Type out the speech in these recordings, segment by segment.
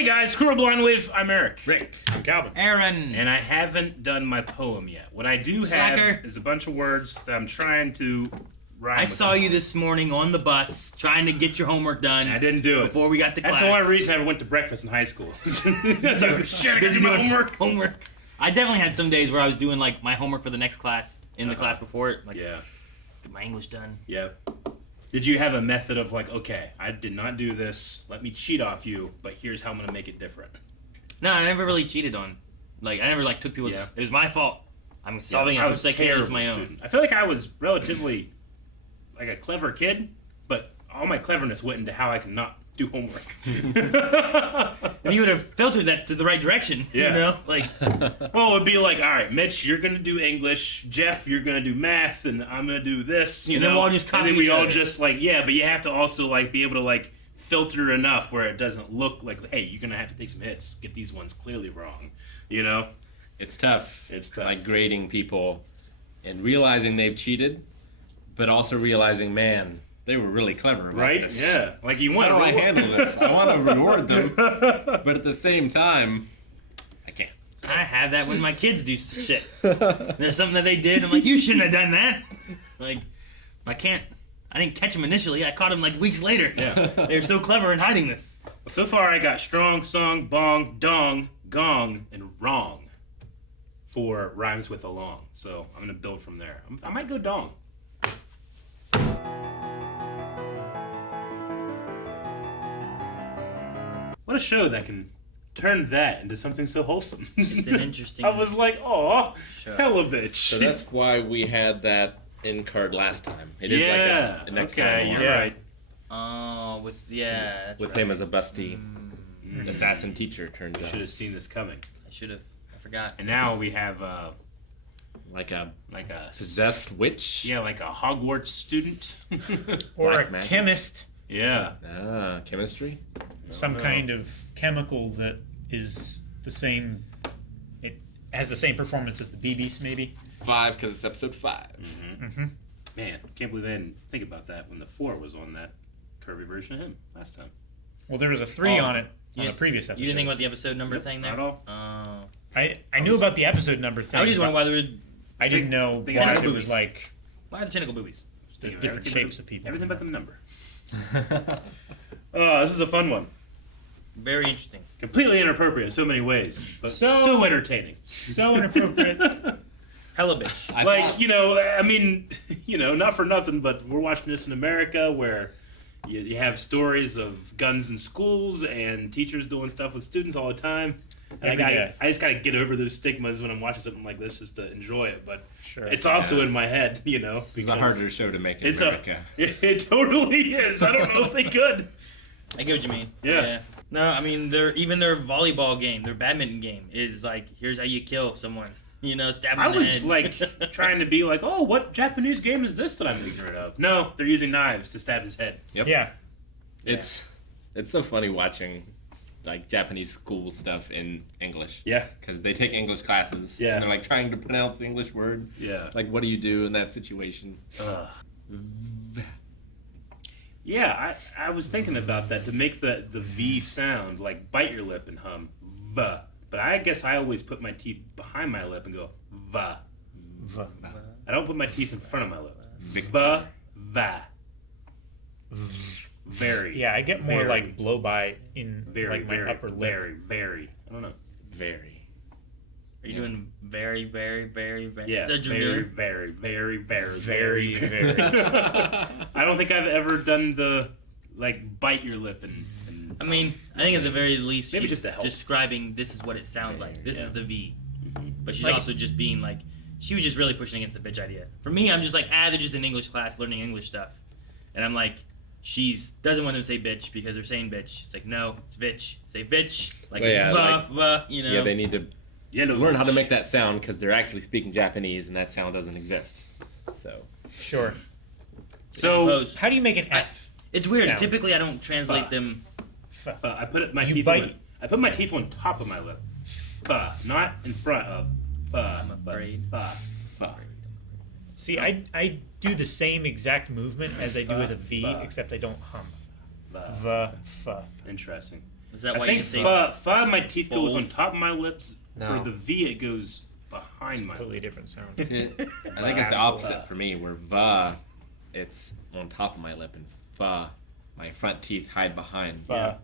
Hey guys, Kuro Blind Wave. I'm Eric. Rick. I'm Calvin. Aaron. And I haven't done my poem yet. What I do have is a bunch of words that I'm trying to rhyme I with saw them you on. this morning on the bus trying to get your homework done. I didn't do it. Before we got to class. That's the only reason I ever went to breakfast in high school. That's like, shit, I Busy gotta do my doing homework. I definitely had some days where I was doing like my homework for the next class in the class before it. Like, Yeah. get my English done. Yeah. Did you have a method of like, okay, I did not do this, let me cheat off you, but here's how I'm gonna make it different? No, I never really cheated on. Like, I never like took people's. Yeah. It was my fault. I'm solving it. I I was was like, terrible it's my own. student. I feel like I was relatively like a clever kid, but all my cleverness went into how I can not do homework. If you would have filtered that to the right direction, Yeah. you know, like. Well, it would be like, all right, Mitch, you're gonna do English, Jeff, you're gonna do math, and I'm gonna do this. You And know, then we'll all just and copy then we each all other. just like, yeah, but you have to also like be able to like filter enough where it doesn't look like, hey, you're gonna have to take some hits, get these ones clearly wrong. You know, It's tough. It's tough. Like grading people and realizing they've cheated, but also realizing, man, they were really clever about right? this. Yeah, like you want How do I to handle this? I want to reward them, but at the same time, I can't. I have that when my kids do shit. There's something that they did. I'm like, you shouldn't have done that. Like, I didn't catch them initially. I caught them like weeks later. Yeah. They're so clever in hiding this. Well, so far I got strong, song, bong, dong, gong, and wrong for rhymes with along. So I'm gonna build from there. I might go dong. What a show that can turn that into something so wholesome. It's an interesting. I was like, aw, show. hella bitch. So that's why we had that end card last time. It is yeah. like a next okay, time you're along. right. Oh, that's With right. him as a busty assassin teacher, turns I out. should have seen this coming. I should have. I forgot. And now we have Like a like a possessed witch? yeah, like a Hogwarts student. Or Black a magic. chemist, Yeah. Ah, chemistry? some no. kind of chemical that is the same. It has the same performance as the BBs, maybe. 5, because it's episode 5. Man, can't believe I didn't think about that when the 4 was on that curvy version of him last time. Well, there was a 3 Oh, on it on you- the previous episode. You didn't think about the episode number Nope, thing there? not at all. Oh. I knew about the episode number thing. I was just but wondering why there were. I didn't know They why got there boobies. was like Why are the tentacle boobies? the Everything different about shapes the- of people. Everything about the number. Oh, this is a fun one. Very interesting. Completely inappropriate in so many ways, but so, So- entertaining. So inappropriate. Hella bitch. Like, you know, I mean, you know, not for nothing, but we're watching this in America where you have stories of guns in schools and teachers doing stuff with students all the time. And Every day. I just gotta get over those stigmas when I'm watching something like this just to enjoy it. But Sure. it's also in my head, you know. It's a harder show to make in It's America. it totally is. I don't know if they could. I get what you mean. Yeah. No, I mean their volleyball game, their badminton game is like, here's how you kill someone. You know, stab them I in the was head. like trying to be like, oh, what Japanese game is this that I'm ignorant of? No, they're using knives to stab his head. Yep. Yeah. It's so funny watching like Japanese school stuff in English. Yeah. Because they take English classes. Yeah. And they're like trying to pronounce the English word. Yeah. Like, what do you do in that situation? Yeah, I was thinking about that to make the V sound, like bite your lip and hum V. But I guess I always put my teeth behind my lip and go Va. V. I don't put my teeth in front of my lip. Victor. Va. Very. Yeah, I get more Very. like blow by in Very, like my very, upper lip. very. I don't know. Very. Are you doing very, very, very, very? Yeah, Is that what you're very, doing? very. Very, very. I don't think I've ever done the like bite your lip and I mean, I think at the very least, Maybe she's just to help. describing this is what it sounds like. This Yeah. is the V. Mhm. But she's Like- also just being like, she was just really pushing against the bitch idea. For me, I'm just like, they're just in English class learning English stuff. And I'm like, she's doesn't want them to say bitch because they're saying bitch. It's like, no, it's bitch. Say bitch. Like, Well, yeah, you know. Yeah, they need to Yellow learn how to fish. make that sound because they're actually speaking Japanese and that sound doesn't exist. So. Sure. So suppose. How do you make an F? It's weird. Sound. Typically, I don't translate Fuck. them. I put my You teeth. bite. I put my teeth on top of my lip. Not in front of. I'm afraid. Fuck. See, I do the same exact movement as I do with a V, V. except I don't hum. Bah. V, F. Interesting. Is that I why think you say fa, my teeth goes on both? top of my lips. No. For the V, it goes behind my Completely lips. different sound. I think it's the opposite for me, where va, it's on top of my lip, and fa, my front teeth hide behind. Yeah.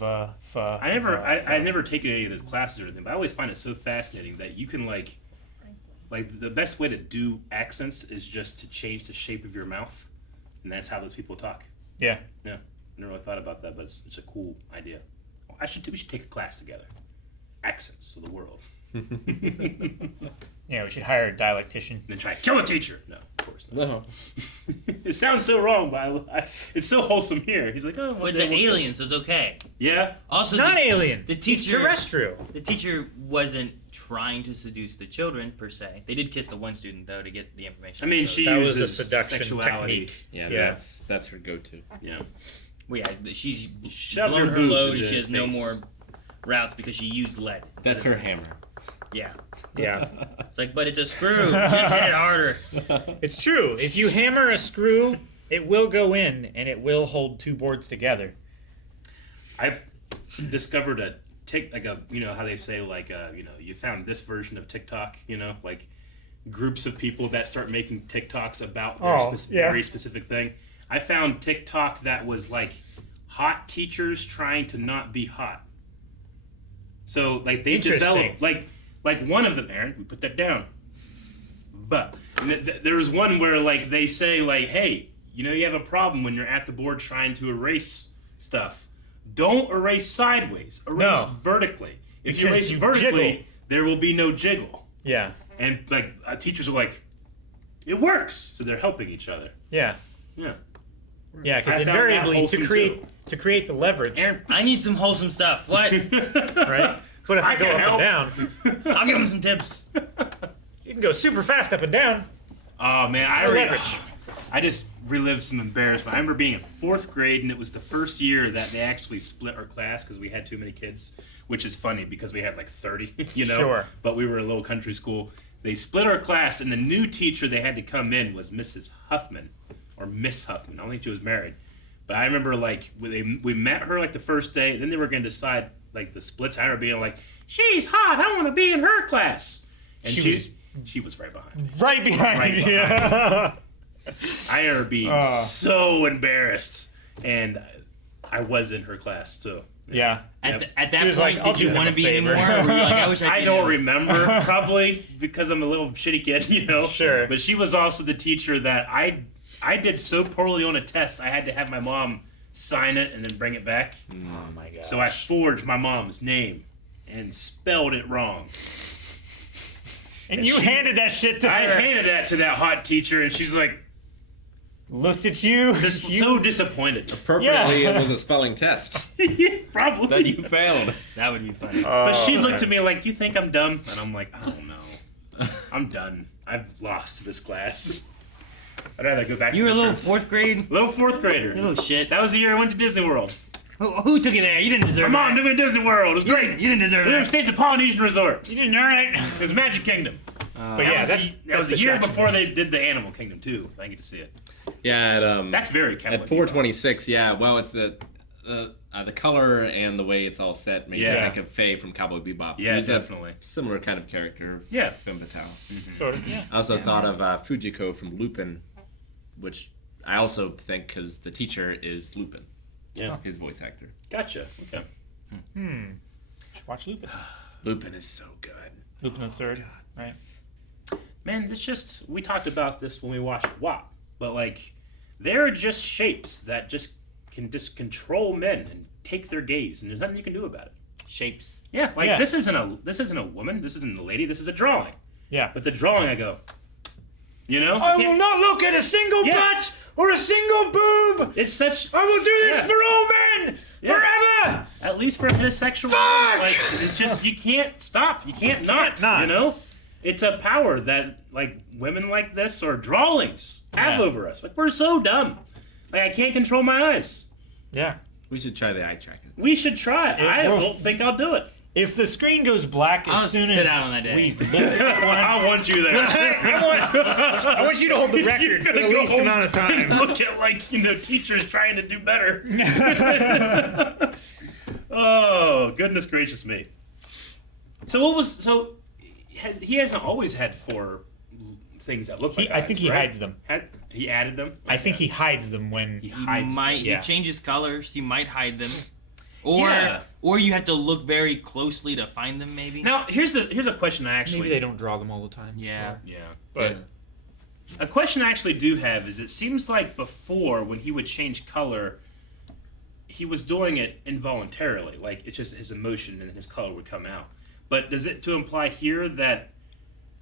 I I never taken any of those classes or anything, but I always find it so fascinating that you can like the best way to do accents is just to change the shape of your mouth, and that's how those people talk. Yeah. Yeah, I never really thought about that, but it's a cool idea. We should take a class together. Accents of the world. Yeah, we should hire a dialectician. And then try to kill a teacher. No, of course not. No. It sounds so wrong, but it's so wholesome here. He's like, oh, Well, it's an alien, so it's okay. Yeah. Also, It's not alien. the He's teacher- terrestrial. The teacher wasn't trying to seduce the children per se. They did kiss the one student though to get the information. I mean, So- she That was a uses seduction sexuality. technique. Yeah, Yeah. that's her go-to. Yeah. Well, yeah, she's Shoved blown her her boobs load into and she his has no face. more routes because she used lead. That's her hammer. Yeah. Yeah. It's like, but it's a screw. Just hit it harder. It's true. If you hammer a screw, it will go in and it will hold two boards together. I've discovered you know how they say you know, you found this version of TikTok, you know, like groups of people that start making TikToks about their very specific thing. I found TikTok that was like hot teachers trying to not be hot. So like they developed like one of them, Aaron, we put that down. But there was one where like they say like, hey, you know, you have a problem when you're at the board trying to erase stuff. Don't erase sideways. Erase vertically. If you Because erase you vertically, jiggle. there will be no jiggle. Yeah. And like teachers are like, it works. So they're helping each other. Yeah. Yeah. Yeah, I because found that invariably wholesome, to create the leverage, Aaron, I need some wholesome stuff. What? right? But if I I go can up help. and down, I'll give him some tips. you can go super fast up and down. Oh man, Leverage. I just relived some embarrassment. I remember being in 4th grade, and it was the first year that they actually split our class because we had too many kids, which is funny because we had like 30, you know. Sure. But we were a little country school. They split our class, and the new teacher they had to come in was Mrs. Huffman, or Miss Huffman. I don't think she was married. But I remember like we met her like the first day, and then they were going to decide like the splits. I remember being like, "She's hot. I want to be in her class." And she was right behind me. Right behind Right you. behind Yeah. I remember being so embarrassed, and I was in her class too. Yeah. At Yep. that She was point, like, "I'll did you do them want a to be favor." anymore? Or were you like, I wish I I could don't do it? remember, probably because I'm a little shitty kid, you know. Sure. But she was also the teacher that I did so poorly on a test. I had to have my mom sign it and then bring it back. Oh my god. So I forged my mom's name and spelled it wrong. and you handed that shit to I her. handed that to that hot teacher, and she's like, Looked at you. just you so disappointed. Appropriately, Yeah. it was a spelling test Probably. that you failed. That would be funny. But she Oh, looked man. at me like, "Do you think I'm dumb?" And I'm like, "Oh no, I'm done. I've lost this class. I'd rather go back." You were to a little this 4th grade? little 4th grader. You little shit. That was the year I went to Disney World. Who took you there? You didn't deserve My mom that. took me to Disney World. It was You great. didn't, you didn't deserve We that. stayed at the Polynesian Resort. You didn't earn it. It was Magic Kingdom. But yeah, that was that's the year shot you before missed. they did the Animal Kingdom too. I didn't get to see it. Yeah, That's very Cowboy at 426. Yeah, well, it's the color and the way it's all set made me Yeah. think of Faye from Cowboy Bebop. Yeah, He's definitely. a similar kind of character. Yeah. From the town. Sort of. Yeah. I also thought of Fujiko from Lupin, which I also think because the teacher is Lupin. Yeah. His voice actor. Gotcha. Okay. Should watch Lupin. Lupin is so good. Lupin the Third. Right. Man, it's just, we talked about this when we watched WAP, but like, there are just shapes that just can control men and take their gaze, and there's nothing you can do about it. Shapes. Yeah, like Yeah. this isn't a woman, this isn't a lady, this is a drawing. Yeah. But the drawing, I go, you know, I will not look at a single Yeah. butt or a single boob. it's such, I will do this Yeah. for all men forever. at least for heterosexual, Fuck! like, it's just, you can't stop, you can't not, not. you know? It's a power that, like, women like this or drawings have Yeah. over us. Like, we're so dumb. Like, I can't control my eyes. Yeah. We should try the eye tracker. We should try it. I will- don't think I'll do it. If the screen goes black I'll as soon sit as down on that day. we look at one, I want you there. I want you to hold the record for the You're gonna least go amount of time. Look at, like, teachers trying to do better. Oh, goodness gracious me. He hasn't always had 4 things that look like eyes, I think he right? hides them. He added them? I think he hides them when He hides them. He changes colors. He might hide them. Yeah. Or you have to look very closely to find them, maybe. Now, here's a question I actually... maybe they don't draw them all the time. Yeah. Sure. Yeah. But A question I actually do have is it seems like before, when he would change color, he was doing it involuntarily. Like, it's just his emotion and his color would come out. But does it to imply here that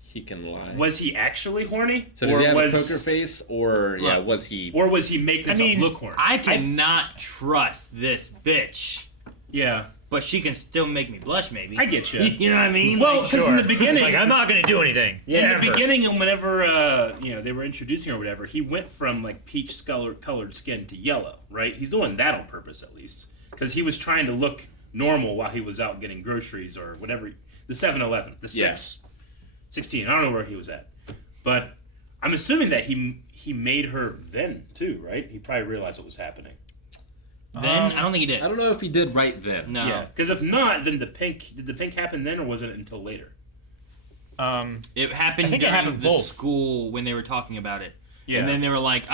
he can lie? Was he actually horny? So does he have a poker face, or was he? Or was he making himself look horny? I cannot trust this bitch. Yeah. But she can still make me blush, maybe. I get you. You know what I mean? Well, because in the beginning... like, I'm not going to do anything. In the beginning, and whenever they were introducing her or whatever, he went from like peach colored skin to yellow, right? He's doing that on purpose, at least. Because he was trying to look normal while he was out getting groceries or whatever. The 7-Eleven, the 16. I don't know where he was at. But I'm assuming that he made her then, too, right? He probably realized what was happening. Then? I don't think he did. I don't know if he did right then. No. Yeah, because if not, then did the pink happen then, or was it until later? It happened during the school when they were talking about it. Yeah. And then they were like,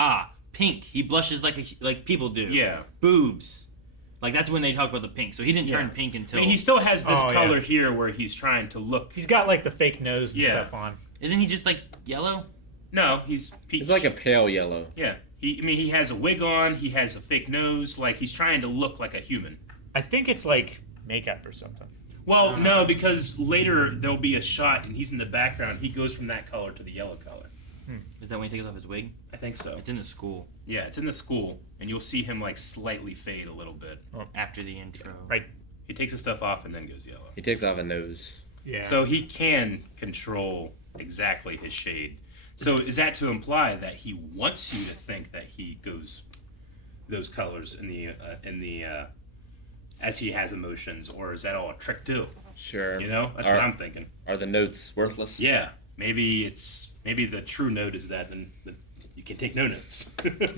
pink. He blushes like people do. Yeah. Boobs. Like, that's when they talked about the pink. So he didn't turn pink until... I mean, he still has this color here where he's trying to look... He's got, like, the fake nose and stuff on. Isn't he just, like, yellow? No, he's peach. It's like a pale yellow. Yeah. He has a wig on, he has a fake nose, like, he's trying to look like a human. I think it's, like, makeup or something. Well, no, because later there'll be a shot and he's in the background. He goes from that color to the yellow color. Is that when he takes off his wig? I think so. It's in the school. Yeah, it's in the school, and you'll see him, like, slightly fade a little bit. After the intro. Right. He takes his stuff off and then goes yellow. He takes off a nose. Yeah. So he can control exactly his shade. So is that to imply that he wants you to think that he goes those colors in the as he has emotions, or is that all a trick too? Sure. You know, that's what I'm thinking. Are the notes worthless? Yeah, maybe the true note is that then you can take no notes. Well, I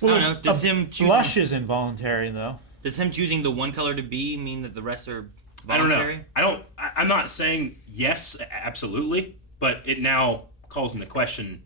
don't know. Does him choosing, blush is involuntary though. Does him choosing the one color to be mean that the rest are voluntary? I don't know. I'm not saying yes, absolutely, but it now calls into question,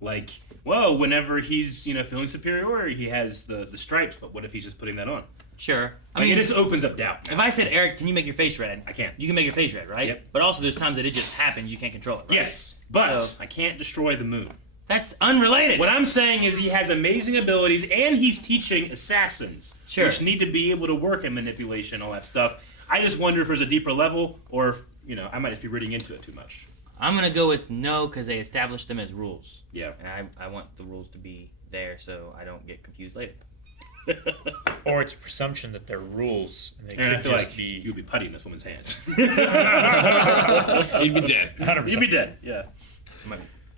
like, whoa, whenever he's feeling superiority, he has the stripes, but what if he's just putting that on? Sure. I mean, it just opens up doubt. If I said, Eric, can you make your face red? I can't. You can make your face red, right? Yep. But also there's times that it just happens, you can't control it, right? Yes, but I can't destroy the moon. That's unrelated. What I'm saying is he has amazing abilities, and he's teaching assassins, which need to be able to work in manipulation, all that stuff. I just wonder if there's a deeper level, or if, I might just be reading into it too much. I'm going to go with no, because they established them as rules. Yeah. And I want the rules to be there so I don't get confused later. Or it's a presumption that they're rules, and they And I could feel just like be... you'd be putty in this woman's hands. You'd be dead. 100%. You'd be dead, yeah.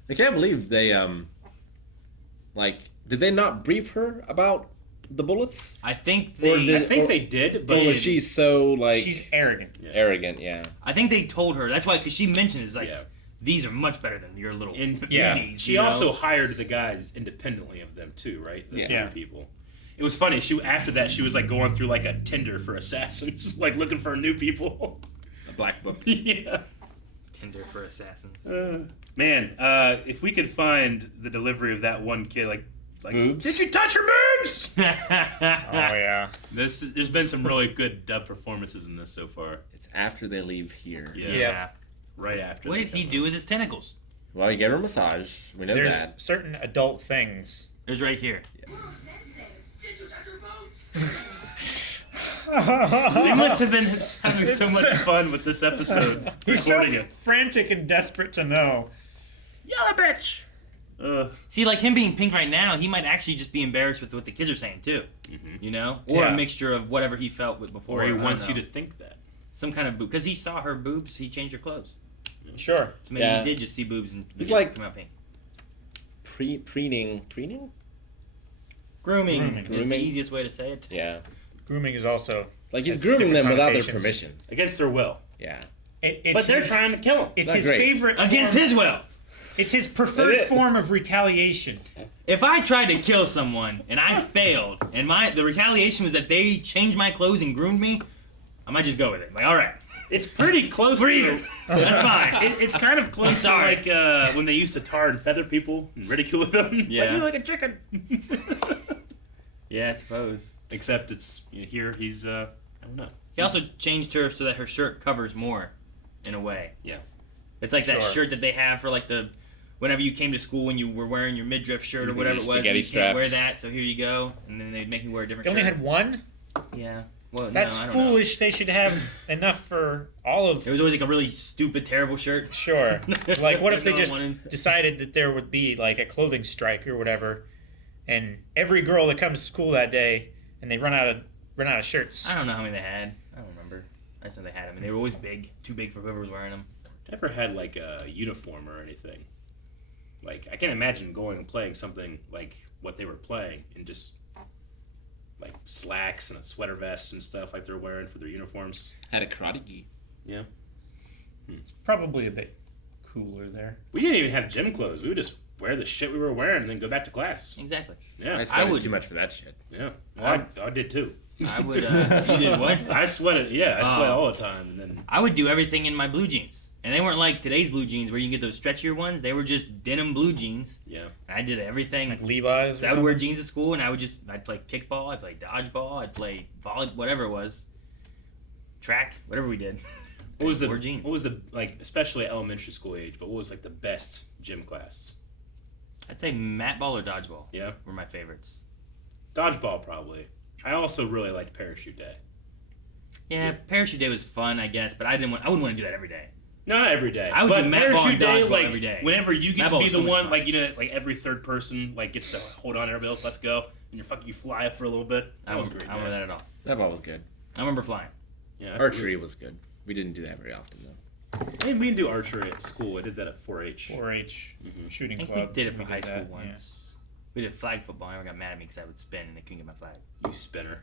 I can't believe they did they not brief her about the bullets? I think they did, but or was she so she's arrogant. Yeah. Arrogant, yeah. I think they told her. That's why, because she mentioned it's like these are much better than your little babies. She also hired the guys independently of them too, right? The people. It was funny. After that she was like going through like a Tinder for assassins, like looking for new people. A black book. Yeah. Tinder for assassins. Man, if we could find the delivery of that one kid, like boobs? Did you touch her boobs? Oh yeah. There's been some really good dub performances in this so far. It's after they leave here. Yeah. Right after. What did he do with his tentacles? Well, he gave her a massage. We know There's that. certain adult things. It was right here. Koro-sensei, did you touch her boobs? We must have been having so much fun with this episode. He's so recording it. frantic and desperate to know. Yellow bitch. See, like him being pink right now, he might actually just be embarrassed with what the kids are saying too. Mm-hmm. Or a mixture of whatever he felt with before. Or he wants you to think that. Some kind of boob, because he saw her boobs, he changed her clothes. Sure. So maybe he did just see boobs and He's like come out pink. Preening? Grooming is the Grooming. easiest way to say it. Yeah. Grooming is also Like he's has grooming them different without their connotations. permission. Against their will. Yeah. It's But they're his, trying to kill him. It's not his great. favorite Against form, his will. It's his preferred form of retaliation. If I tried to kill someone and I failed, and the retaliation was that they changed my clothes and groomed me, I might just go with it. Like, all right. It's pretty close to... That's fine. It's kind of close to like when they used to tar and feather people and ridicule them. Yeah. Like, you're like a chicken. Yeah, I suppose. Except it's here he's I don't know. He also changed her so that her shirt covers more, in a way. Yeah. It's like that shirt that they have for like whenever you came to school and you were wearing your midriff shirt or whatever it was. Spaghetti You can't wear straps. that, so here you go. And then they'd make me wear a different They shirt. only had one? Yeah. Well, That's no, I don't foolish. They should have enough for all of... It was always like a really stupid, terrible shirt. Sure. Like, what if they No just one- decided that there would be, like, a clothing strike or whatever, and every girl that comes to school that day, and they run out of shirts. I don't know how many they had. I don't remember. I just know they had them, and they were always big. Too big for whoever was wearing them. Never had like a uniform or anything. Like I can't imagine going and playing something like what they were playing and just like slacks and a sweater vest and stuff like they're wearing for their uniforms. Had a karate gi. Yeah. It's probably a bit cooler there. We didn't even have gym clothes. We would just wear the shit we were wearing and then go back to class. Exactly. Yeah. I sweated would- too much for that shit. Yeah. Well, I did too. I would. You did what? I sweated. Yeah, I sweat Oh. all the time. And then I would do everything in my blue jeans. And they weren't like today's blue jeans where you can get those stretchier ones. They were just denim blue jeans. yeah. And I did everything. Like Levi's or I would wear something? jeans at school, and I'd play kickball, I'd play dodgeball, I'd play volley, whatever it was, track, whatever we did. What was Wore jeans. like especially at elementary school age? But what was like the best gym class? I'd say mat ball or dodgeball. Yeah. Were my favorites. Dodgeball probably. I also really liked parachute day. Yeah, parachute day was fun, I guess, but I wouldn't want to do that every day. No, not every day. I would but do mat ball parachute and day, dodgeball like every day. whenever you get Mat to ball be was the so much one, fun. like like every third person like gets to hold on to everybody else. Let's go, and you fly up for a little bit. That was great. I don't remember that at all. That ball was good. I remember flying. Yeah, Archery was good. We didn't do that very often though. We didn't do archery at school. I did that at 4-H. 4-H shooting I think club. we did it for We high school that, once. We did flag football. Everyone got mad at me because I would spin and they couldn't get my flag. You spinner.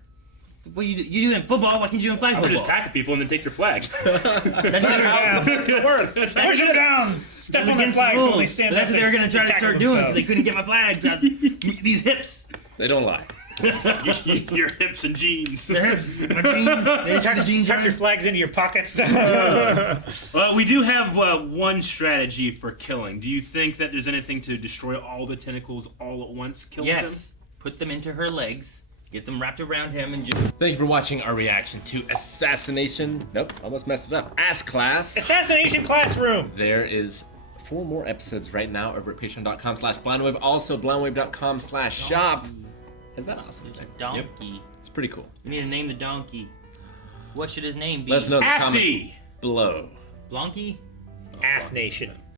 What you do in football? Why can't you do in flag I would football? just tackle people and then take your flag. That's just how it's supposed to work. That's Push them down! Step That's on the against flag the so rules. they stand That's up what they were and going to try to tackle start doing because they themselves. couldn't get my flags. These hips. They don't lie. Your hips and jeans. Their hips. My jeans. They just had the jeans Tuck on. your flags into your pockets. Well, we do have one strategy for killing. Do you think that there's anything to destroy all the tentacles all at once? Kills him? Yes. Put them into her legs. Get them wrapped around him and just... Thank you for watching our reaction to Assassination. Nope, almost messed it up. Ass Class. Assassination Classroom! There is 4 more episodes right now over at patreon.com/blindwave. Also, blindwave.com/shop. Is that awesome? There's a donkey. It's pretty cool. We need to name the donkey. What should his name be? Let us know in the comments Assy! below. Blonky? Ass Nation.